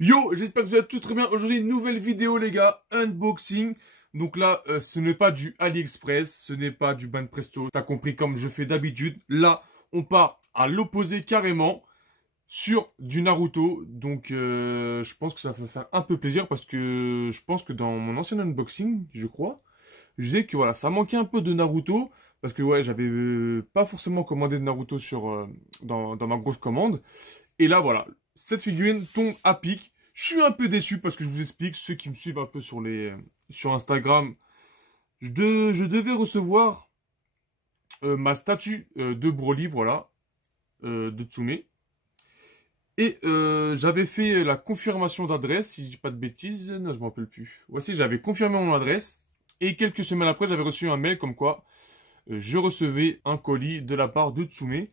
Yo, j'espère que vous allez tous très bien. Aujourd'hui, une nouvelle vidéo, les gars, unboxing. Donc là, ce n'est pas du AliExpress, ce n'est pas du Banpresto. T'as compris comme je fais d'habitude. Là, on part à l'opposé carrément sur du Naruto. Donc, je pense que ça va faire un peu plaisir parce que je pense que dans mon ancien unboxing, je crois, je disais que voilà, ça manquait un peu de Naruto. Parce que ouais, j'avais pas forcément commandé de Naruto dans ma grosse commande. Et là, voilà, cette figurine tombe à pic. Je suis un peu déçu parce que je vous explique, ceux qui me suivent un peu sur Instagram, je devais recevoir ma statue de Broly, voilà, de Tsume. Et j'avais fait la confirmation d'adresse, si je dis pas de bêtises, non, je me rappelle plus. Voici, j'avais confirmé mon adresse. Et quelques semaines après, j'avais reçu un mail comme quoi je recevais un colis de la part de Tsume.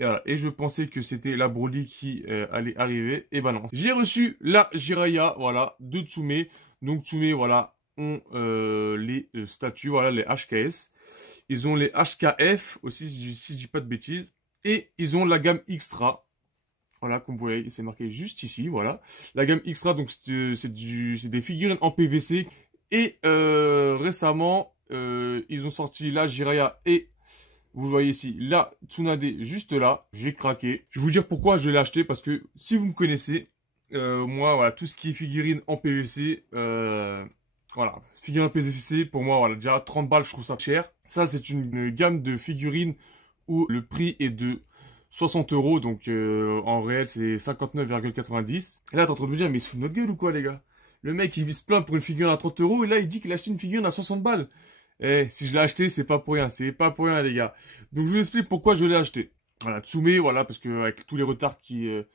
Et, voilà. Et je pensais que c'était la Broly qui allait arriver. Et ben non. J'ai reçu la Jiraiya, voilà, de Tsume. Donc Tsume, voilà, ont les statues, voilà, les HKS. Ils ont les HKF aussi, si je dis pas de bêtises. Et ils ont la gamme Extra. Voilà, comme vous voyez, c'est marqué juste ici, voilà. La gamme Extra, donc c'est des figurines en PVC. Et récemment, ils ont sorti la Jiraiya et vous voyez ici, la Tsunade juste là, j'ai craqué. Je vais vous dire pourquoi je l'ai acheté, parce que si vous me connaissez, moi, voilà, tout ce qui est figurine en PVC, voilà, figurine en PVC, pour moi, voilà, déjà 30 balles, je trouve ça cher. Ça, c'est une gamme de figurines où le prix est de 60 €, donc en réel, c'est 59,90. Et là, t'es en train de me dire, mais il se fout de notre gueule ou quoi, les gars? Le mec, il se plaint pour une figurine à 30 € et là, il dit qu'il a acheté une figurine à 60 balles. Eh, si je l'ai acheté, c'est pas pour rien, les gars. Donc je vous explique pourquoi je l'ai acheté. Voilà, Tsume, voilà, parce que avec tous les retards qu'ils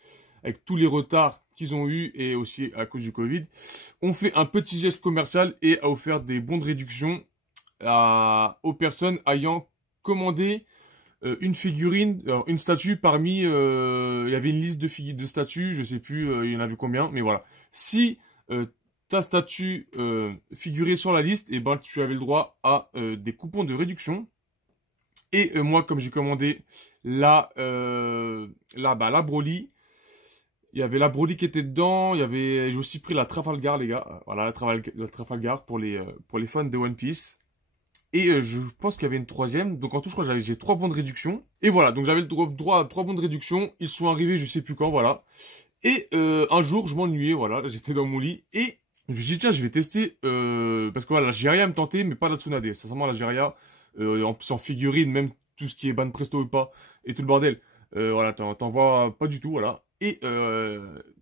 ont eu et aussi à cause du Covid, on fait un petit geste commercial et a offert des bons de réduction aux personnes ayant commandé une figurine, une statue parmi, il y avait une liste de statues, je sais plus, il y en avait combien, mais voilà. Si ta statue figurait sur la liste, et ben tu avais le droit à des coupons de réduction. Et moi, comme j'ai commandé la Broly, il y avait la Broly qui était dedans, j'ai aussi pris la Trafalgar, les gars. Voilà, la Trafalgar pour les fans de One Piece. Et je pense qu'il y avait une troisième. Donc en tout, je crois que j'ai 3 bons de réduction. Et voilà, donc j'avais le droit à 3 bons de réduction. Ils sont arrivés, je sais plus quand, voilà. Et un jour, je m'ennuyais, voilà, j'étais dans mon lit. Et je me suis dit, tiens, je vais tester, parce que voilà, la Jiraiya me tentait, mais pas la Tsunade. Sincèrement, la Jiraiya, en figurine, même tout ce qui est Banpresto ou pas, et tout le bordel, voilà, t'en vois pas du tout, voilà. Et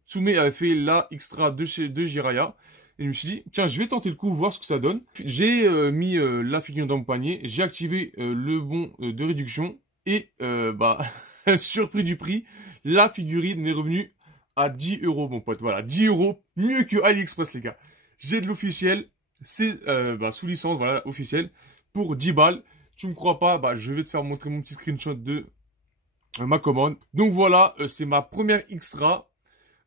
Tsume avait fait la extra de Jiraiya. Et je me suis dit, tiens, je vais tenter le coup, voir ce que ça donne. J'ai mis la figurine dans mon panier, j'ai activé le bon de réduction, et bah, surpris du prix, la figurine m'est revenue à 10 €, mon pote. Voilà, 10 €, mieux que AliExpress, les gars. J'ai de l'officiel, c'est sous licence, voilà, officiel, pour 10 balles. Tu me crois pas, bah, je vais te faire montrer mon petit screenshot de ma commande. Donc voilà, c'est ma première extra.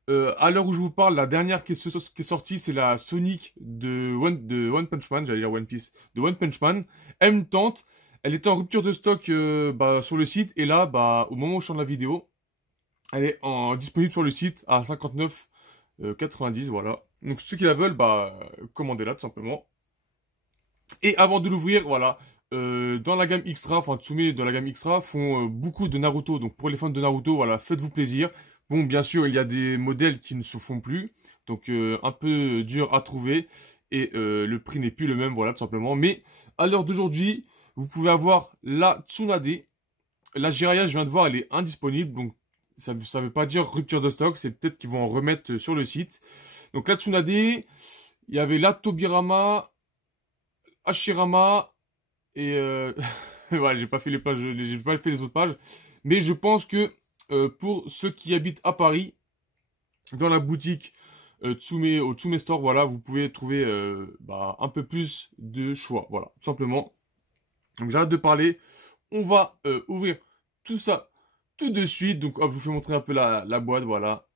À l'heure où je vous parle, la dernière qui est sortie, c'est la Sonic de One Punch Man, j'allais dire One Piece, de One Punch Man. Elle me tente. Elle était en rupture de stock sur le site. Et là, bah, au moment où je sors de la vidéo, elle est disponible sur le site à 59,90, voilà. Donc ceux qui la veulent, bah, commandez-la tout simplement. Et avant de l'ouvrir, voilà, dans la gamme Extra, enfin Tsume dans la gamme Extra font beaucoup de Naruto. Donc pour les fans de Naruto, voilà, faites-vous plaisir. Bon, bien sûr, il y a des modèles qui ne se font plus, donc un peu dur à trouver. Et le prix n'est plus le même, voilà, tout simplement. Mais à l'heure d'aujourd'hui, vous pouvez avoir la Tsunade. La Jiraiya, je viens de voir, elle est indisponible, donc ça ne veut pas dire rupture de stock, c'est peut-être qu'ils vont en remettre sur le site. Donc la Tsunade, il y avait la Tobirama, Hashirama, et voilà, j'ai pas fait j'ai pas fait les autres pages. Mais je pense que pour ceux qui habitent à Paris, dans la boutique Tsume, au Tsume Store, voilà, vous pouvez trouver un peu plus de choix, voilà, tout simplement. Donc j'arrête de parler. On va ouvrir tout ça tout de suite. Donc hop, je vous fais montrer un peu la boîte, voilà.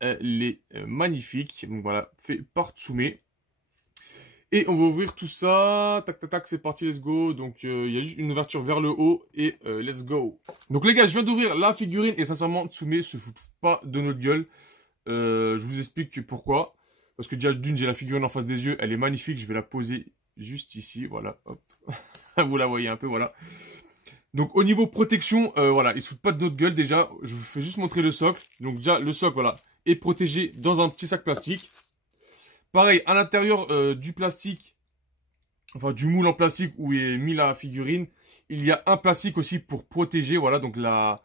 Elle est magnifique. Donc voilà, fait par Tsume. Et on va ouvrir tout ça. Tac, tac, tac, c'est parti, let's go. Donc, il y a juste une ouverture vers le haut et let's go. Donc, les gars, je viens d'ouvrir la figurine et sincèrement, Tsume se fout pas de notre gueule. Je vous explique pourquoi. Parce que déjà, d'une, j'ai la figurine en face des yeux. Elle est magnifique. Je vais la poser juste ici. Voilà, hop. Vous la voyez un peu, voilà. Donc, au niveau protection, voilà, il se fout pas de notre gueule. Déjà, je vous fais juste montrer le socle. Donc, déjà, le socle, voilà, est protégé dans un petit sac plastique. Pareil, à l'intérieur du plastique, enfin du moule en plastique où est mis la figurine, il y a un plastique aussi pour protéger, voilà, donc la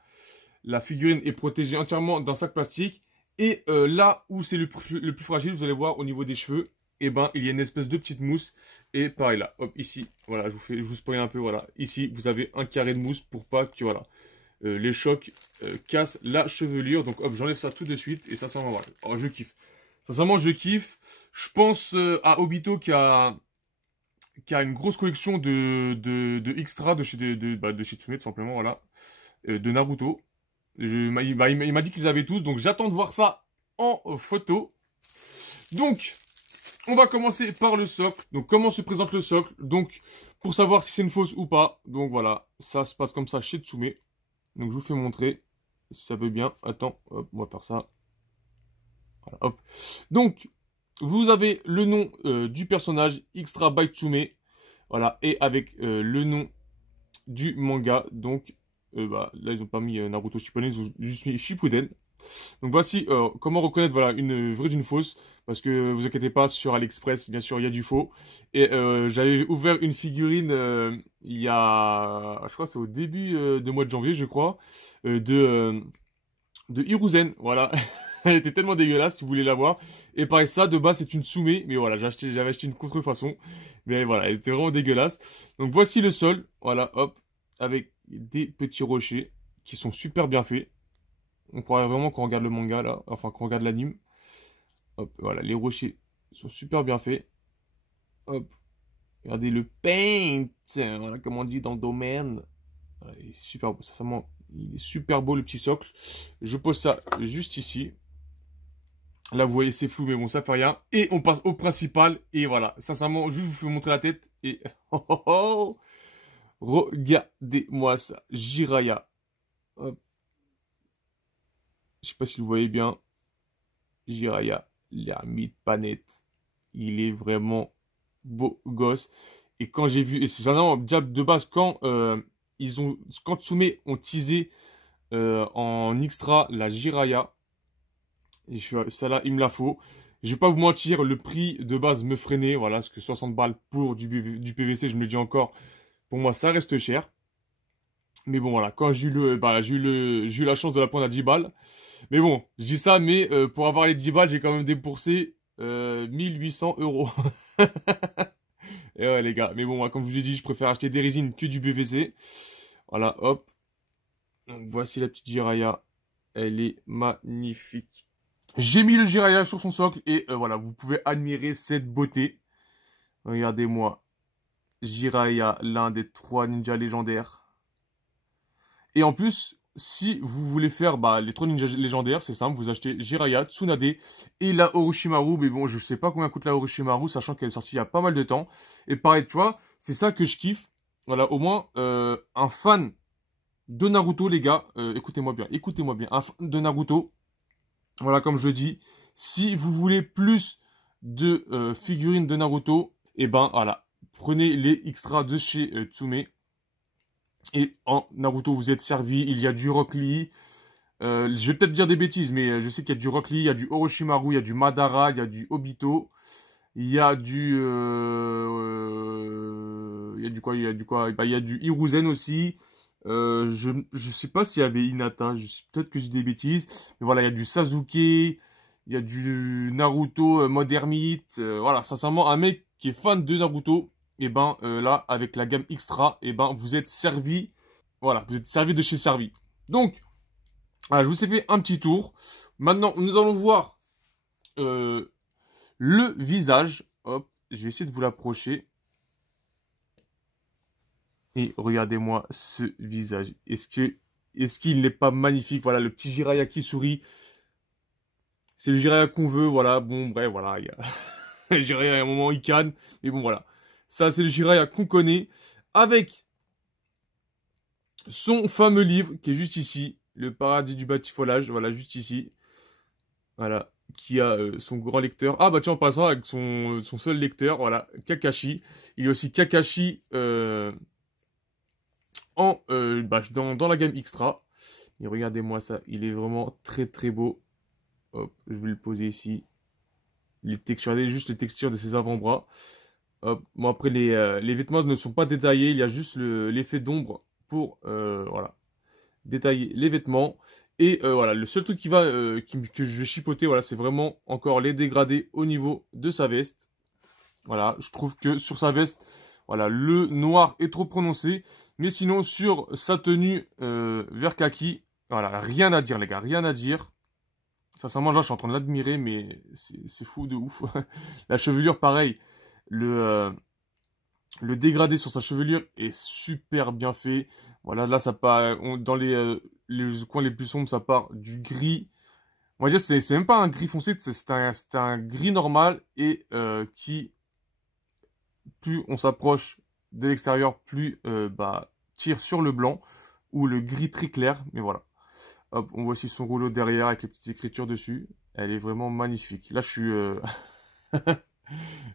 figurine est protégée entièrement d'un sac plastique. Et là où c'est le plus fragile, vous allez voir au niveau des cheveux, et ben il y a une espèce de petite mousse. Et pareil là, hop, ici, voilà, je vous spoil un peu, voilà. Ici, vous avez un carré de mousse pour pas que, voilà, les chocs cassent la chevelure. Donc hop, j'enlève ça tout de suite et ça sent voilà. Oh, je kiffe. Sincèrement, je kiffe. Je pense à Obito qui a une grosse collection de extra de chez Tsume, tout simplement, voilà. De Naruto. Il m'a dit qu'ils avaient tous, donc j'attends de voir ça en photo. Donc, on va commencer par le socle. Donc, comment se présente le socle? Donc, pour savoir si c'est une fausse ou pas. Donc, voilà, ça se passe comme ça chez Tsume. Donc, je vous fais montrer, si ça veut bien. Attends, hop, on va faire ça. Voilà, hop. Donc, vous avez le nom du personnage Extra by Tsume. Voilà, et avec le nom du manga. Donc, là, ils n'ont pas mis Naruto Shippuden, ils ont juste mis Shippuden. Donc, voici comment reconnaître voilà, une vraie d'une fausse. Parce que vous inquiétez pas, sur AliExpress, bien sûr, il y a du faux. Et j'avais ouvert une figurine il y a, je crois, c'est au début de mois de janvier, je crois, de Hiruzen. Voilà. Elle était tellement dégueulasse, si vous voulez la voir. Et pareil, ça, de base, c'est une Tsume. Mais voilà, j'avais acheté une contrefaçon. Mais voilà, elle était vraiment dégueulasse. Donc, voici le sol. Voilà, hop. Avec des petits rochers qui sont super bien faits. On croirait vraiment qu'on regarde le manga, là. Enfin, qu'on regarde l'anime. Hop, voilà, les rochers sont super bien faits. Hop. Regardez le paint. Voilà, comme on dit dans le domaine. Voilà, il est super beau. Sincèrement, il est super beau, le petit socle. Je pose ça juste ici. Là, vous voyez, c'est flou, mais bon, ça fait rien. Et on passe au principal. Et voilà, sincèrement, juste vous fais montrer la tête. Et oh, oh, oh. Regardez-moi ça. Jiraiya. Hop. Je sais pas si vous voyez bien. Jiraiya, l'ermite panette. Il est vraiment beau gosse. Et quand j'ai vu, et c'est vraiment déjà de base, quand quand Tsume ont teasé en extra la Jiraiya, et ça là, il me la faut. Je vais pas vous mentir, le prix de base me freinait, voilà, parce que 60 balles pour du PVC, je me le dis encore, pour moi ça reste cher. Mais bon voilà, quand j'ai eu la chance de la prendre à 10 balles. Mais bon, je dis ça, mais pour avoir les 10 balles, j'ai quand même dépensé 1800 euros. Et ouais les gars, mais bon, moi, comme je vous ai dit, je préfère acheter des résines que du PVC. Voilà, hop. Donc voici la petite Jiraiya. Elle est magnifique. J'ai mis le Jiraiya sur son socle et voilà, vous pouvez admirer cette beauté. Regardez-moi. Jiraiya, l'un des 3 ninjas légendaires. Et en plus, si vous voulez faire les 3 ninjas légendaires, c'est simple, vous achetez Jiraiya, Tsunade et la Orochimaru. Mais bon, je sais pas combien coûte la Orochimaru, sachant qu'elle est sortie il y a pas mal de temps. Et pareil, tu vois, c'est ça que je kiffe. Voilà, au moins, un fan de Naruto, les gars, écoutez-moi bien, un fan de Naruto, voilà, comme je le dis, si vous voulez plus de figurines de Naruto, et ben voilà, prenez les extras de chez Tsume. Et en Naruto, vous êtes servi, il y a du Rock Lee. Je vais peut-être dire des bêtises, mais je sais qu'il y a du Rock Lee, il y a du Orochimaru, il y a du Madara, il y a du Obito. Il y a du... il y a du quoi? Il y a du quoi? Il y a du Hiruzen aussi. Je sais pas s'il y avait Hinata, peut-être que j'ai des bêtises. Mais voilà, il y a du Sasuke, il y a du Naruto mode ermite. Voilà, sincèrement, un mec qui est fan de Naruto, et ben là, avec la gamme extra, et ben vous êtes servi. Voilà, vous êtes servi de chez servi. Donc, voilà, je vous ai fait un petit tour. Maintenant, nous allons voir le visage. Hop, je vais essayer de vous l'approcher. Et regardez-moi ce visage. Est-ce qu'il n'est pas magnifique? Voilà, le petit Jiraiya qui sourit. C'est le Jiraiya qu'on veut, voilà. Bon, bref, voilà. Le Jiraiya, à un moment, il canne. Mais bon, voilà. Ça, c'est le Jiraiya qu'on connaît. Avec son fameux livre, qui est juste ici. Le paradis du batifolage. Voilà, juste ici. Voilà. Qui a son grand lecteur. Ah, bah tiens, en passant, avec son seul lecteur, voilà. Kakashi. Il y a aussi Kakashi dans la gamme Extra. Et regardez-moi ça. Il est vraiment très très beau. Hop, je vais le poser ici. Les textures, regardez juste les textures de ses avant-bras. Hop. Bon, après, les vêtements ne sont pas détaillés. Il y a juste l'effet d'ombre pour voilà, détailler les vêtements. Et voilà, le seul truc que je vais chipoter, voilà, c'est vraiment encore les dégradés au niveau de sa veste. Voilà, je trouve que sur sa veste, voilà, le noir est trop prononcé. Mais sinon, sur sa tenue vert kaki, voilà, rien à dire, les gars, rien à dire. Sincèrement, là, je suis en train de l'admirer, mais c'est fou de ouf. La chevelure, pareil. Le, euh, le dégradé sur sa chevelure est super bien fait. Voilà, là, ça part, dans les coins les plus sombres, ça part du gris. On va dire, c'est même pas un gris foncé, c'est un gris normal et qui, plus on s'approche de l'extérieur, plus tire sur le blanc ou le gris très clair. Mais voilà. Hop, on voit aussi son rouleau derrière avec les petites écritures dessus. Elle est vraiment magnifique. Là, je suis...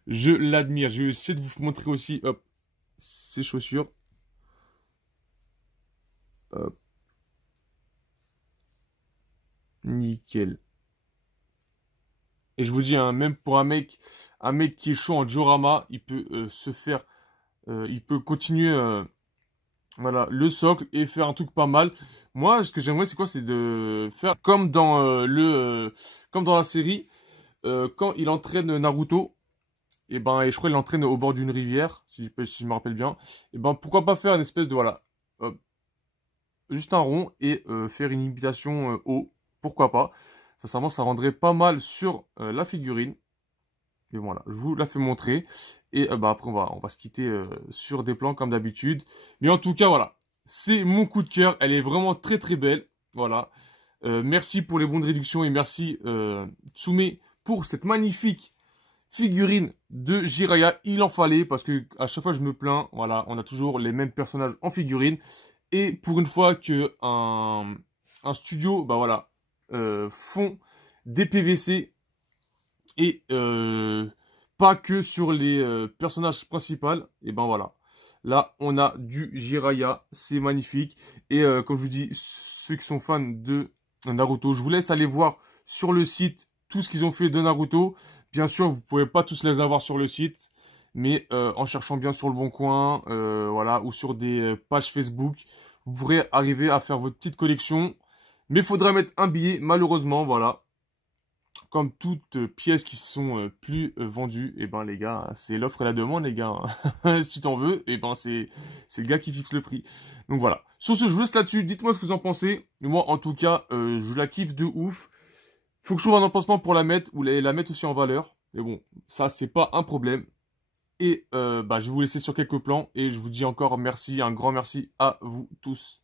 je l'admire. Je vais essayer de vous montrer aussi, hop, ses chaussures. Hop, nickel. Et je vous dis, hein, même pour un mec qui est chaud en diorama, il peut il peut continuer, voilà, le socle et faire un truc pas mal. Moi, ce que j'aimerais, c'est quoi? C'est de faire comme dans comme dans la série, quand il entraîne Naruto. Et je crois qu'il l'entraîne au bord d'une rivière, si je me rappelle bien. Et ben, pourquoi pas faire une espèce de, voilà, euh, juste un rond et faire une imitation haut. Pourquoi pas. Sincèrement, ça rendrait pas mal sur la figurine. Et voilà, je vous la fais montrer. Et après, on va se quitter sur des plans comme d'habitude. Mais en tout cas, voilà, c'est mon coup de cœur. Elle est vraiment très très belle. Voilà. Merci pour les bons de réduction et merci Tsume pour cette magnifique figurine de Jiraiya. Il en fallait parce que à chaque fois je me plains, voilà, on a toujours les mêmes personnages en figurine. Et pour une fois que un studio, bah voilà, font des PVC et pas que sur les personnages principaux, et ben voilà. Là, on a du Jiraiya, c'est magnifique. Et comme je vous dis, ceux qui sont fans de Naruto, je vous laisse aller voir sur le site tout ce qu'ils ont fait de Naruto. Bien sûr, vous pouvez pas tous les avoir sur le site, mais en cherchant bien sur le Bon Coin, voilà, ou sur des pages Facebook, vous pourrez arriver à faire votre petite collection. Mais il faudra mettre un billet, malheureusement, voilà. Comme toutes pièces qui sont plus vendues, et ben les gars, c'est l'offre et la demande, les gars. Si t'en veux, et ben c'est le gars qui fixe le prix. Donc voilà. Sur ce, je vous laisse là-dessus. Dites-moi ce que vous en pensez. Moi, en tout cas, je la kiffe de ouf. Faut que je trouve un emplacement pour la mettre ou la mettre aussi en valeur. Mais bon, ça c'est pas un problème. Et je vais vous laisser sur quelques plans et je vous dis encore merci, un grand merci à vous tous.